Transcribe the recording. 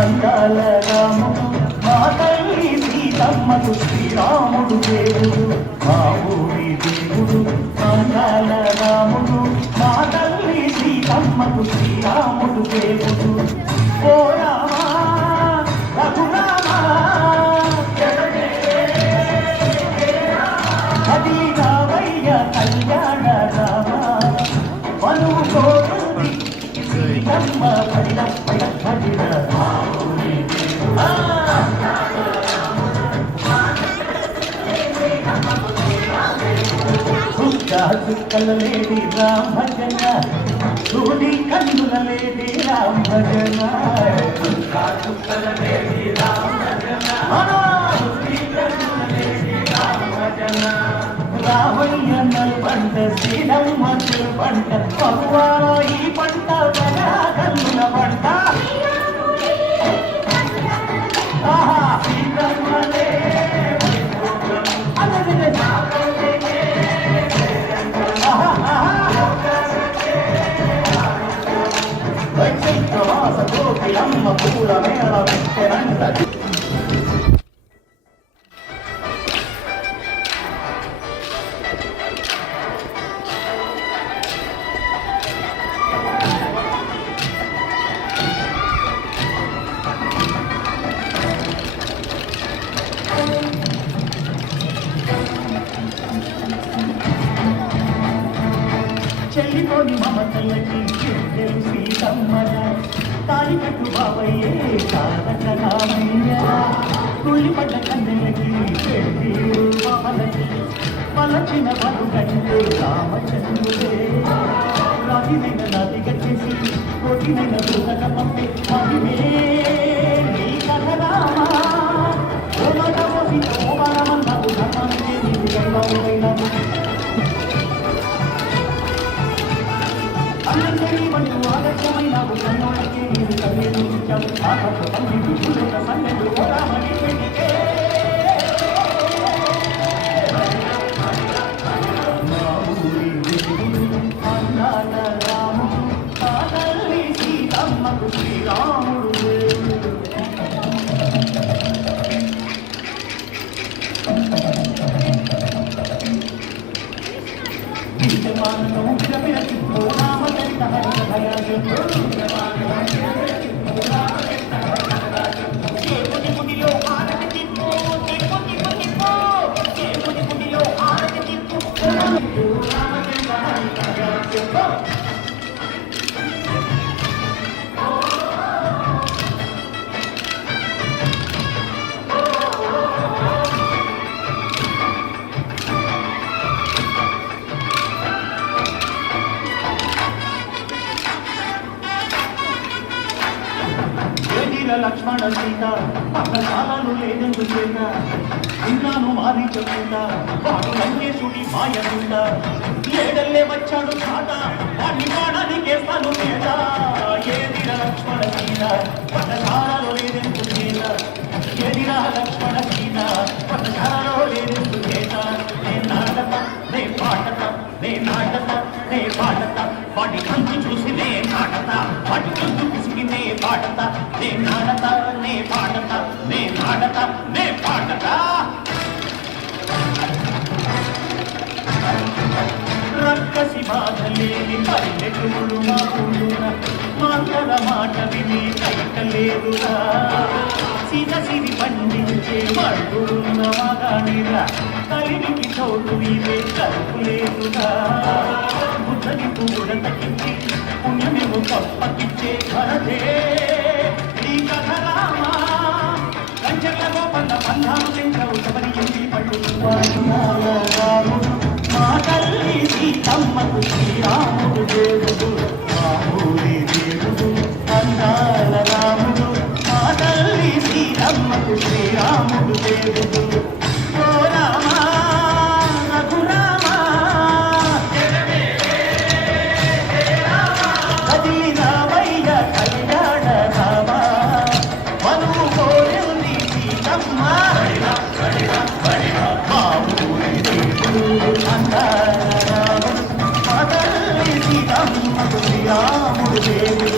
అందాల రాముడు మా తల్లి సీతమ్మకు శ్రీరాముడు దేవుడు మా ఊరి దేవుడు అందాల రాముడు మా తల్లి సీతమ్మకు శ్రీరాముడు దేవుడు ఓ రామా రఘురామా అది రావయ్య కళ్యాణ రామ మనువు కోరుంది సీతమ్మ పడిన పడిన చుక్కల లేడి రామ భజన చూడి కన్నుల లేడి రామ భజన చుక్కల లేడి రామ భజన రామయ్య పంట శ్రీరమ్మ పంట పగువారో ఈ పంట కన్నుల పంట అమ్మ పూల మేళ పెట్టెనంట చెల్లితోని మమతలకి సీతమ్మల తాలి కట్టు బాబయ్యే తారక రామయ్య తుళ్ళిపడ్డ కన్నెలకి పెళ్లి బాలకి పలచిన బతుకంటే రామచంద్రుడే రాతినైన నది కట్టేసి కోటినైన దూరక పంపే మహిమే నీ కథ రామా ఓమనమన్నావు ధర్మాన్ని నీవు గైవాళ్ళైనావు అందరి వంటి ఆదర్శమైనావు కన్నోళ్ళకి నీవు కవియలు ఇచ్చావు ఆకపు పండితు చూడక సన్నెలు ఓరామని పెడితే మా ఊరి దేవుడు అందాల రాముడు ఆ తల్లి సీతమ్మకు శ్రీరాముడు లక్ష్మణ సీత పక్కసాలను లేదెందు చేత విన్నాను మారి చెప్పుతా వాడు లంకేశుడి మాయకుంట లేడల్లే వచ్చాడు చాట వాడిని వాడనికేస్తాను చేత ఏదిరా లక్ష్మణ సీత పక్కసాలలో లేదెందు చేత ఏదిరా లక్ష్మణ సీత పక్కసాలలో లేదెందు చేత నే నాటత నే పాటత నే నాటత నే పాటత వాడి కంచు చూసి నే నాటత వాడి కంచు పిసికి నే పాటత నే నాటత నే పాటత నే నాటత నే పాటత రక్కసి బాధలేని పల్లెటూరు మా ఊరున మాంతర మాట విని కైకలేదురా సీత సిరి పండించే మడుగున్న మగానిరా కలినికి చోటు ఇవే కలుపులేదురా బుద్ధని కూడా తగ్గించి పుణ్యమేమో కప్పకిచ్చే భరతే ఈ కథ రామా కంచెల గోపన్న బంధాలు శంకరు శబరి ఎండి పళ్ళు మా తల్లి సీతమ్మకు శ్రీరాముడు దేవుడు మా ఊరి దేవుడు అందాల రాముడు మా తల్లి సీతమ్మకు శ్రీరాముడు దేవుడు ఓ రామా రఘురామా కదిలి రామయ్య కళ్యాణ రామ మనువు కోరింది సీతమ్మ మా ఊరి దేవుడు అందాల రాముడు మా తల్లి సీతమ్మకు శ్రీరాముడు దేవుడు